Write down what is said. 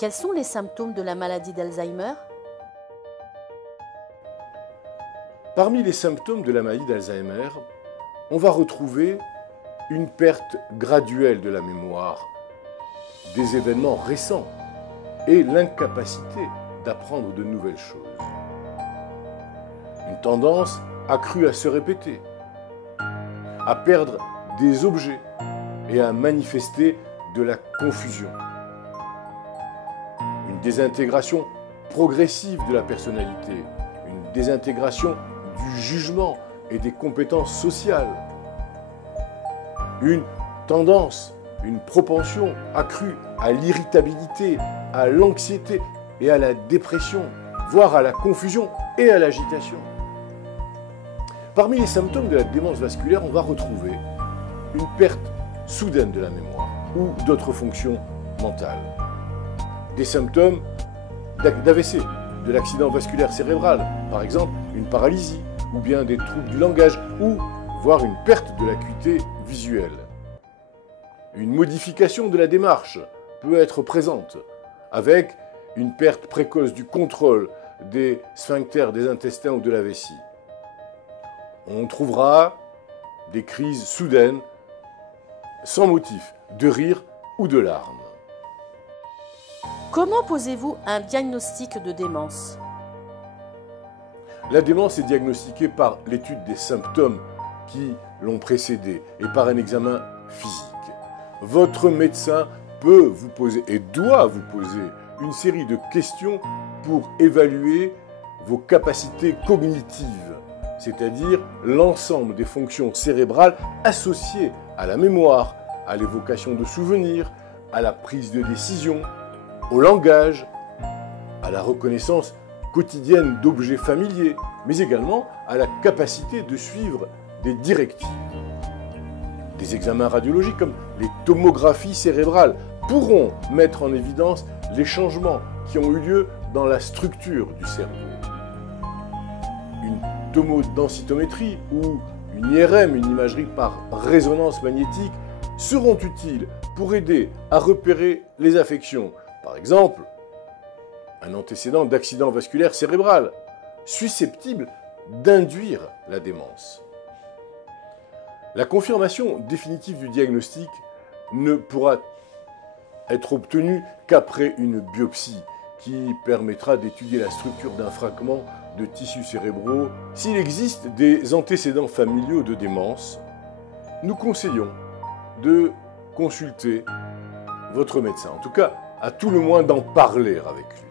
Quels sont les symptômes de la maladie d'Alzheimer? Parmi les symptômes de la maladie d'Alzheimer, on va retrouver une perte graduelle de la mémoire, des événements récents et l'incapacité d'apprendre de nouvelles choses. Une tendance accrue à se répéter, à perdre des objets et à manifester de la confusion. Une désintégration progressive de la personnalité, une désintégration du jugement et des compétences sociales. Une tendance, une propension accrue à l'irritabilité, à l'anxiété et à la dépression, voire à la confusion et à l'agitation. Parmi les symptômes de la démence vasculaire, on va retrouver une perte soudaine de la mémoire ou d'autres fonctions mentales. Des symptômes d'AVC, de l'accident vasculaire cérébral, par exemple une paralysie, ou bien des troubles du langage, ou voire une perte de l'acuité visuelle. Une modification de la démarche peut être présente, avec une perte précoce du contrôle des sphincters des intestins ou de la vessie. On trouvera des crises soudaines, sans motif, de rire ou de larmes. Comment posez-vous un diagnostic de démence? La démence est diagnostiquée par l'étude des symptômes qui l'ont précédée et par un examen physique. Votre médecin peut vous poser et doit vous poser une série de questions pour évaluer vos capacités cognitives, c'est-à-dire l'ensemble des fonctions cérébrales associées à la mémoire, à l'évocation de souvenirs, à la prise de décision, au langage, à la reconnaissance quotidienne d'objets familiers, mais également à la capacité de suivre des directives. Des examens radiologiques comme les tomographies cérébrales pourront mettre en évidence les changements qui ont eu lieu dans la structure du cerveau. Une tomodensitométrie ou une IRM, une imagerie par résonance magnétique, seront utiles pour aider à repérer les affections. Par exemple, un antécédent d'accident vasculaire cérébral, susceptible d'induire la démence. La confirmation définitive du diagnostic ne pourra être obtenue qu'après une biopsie qui permettra d'étudier la structure d'un fragment de tissus cérébraux. S'il existe des antécédents familiaux de démence, nous conseillons de consulter votre médecin. En tout cas, à tout le moins d'en parler avec lui.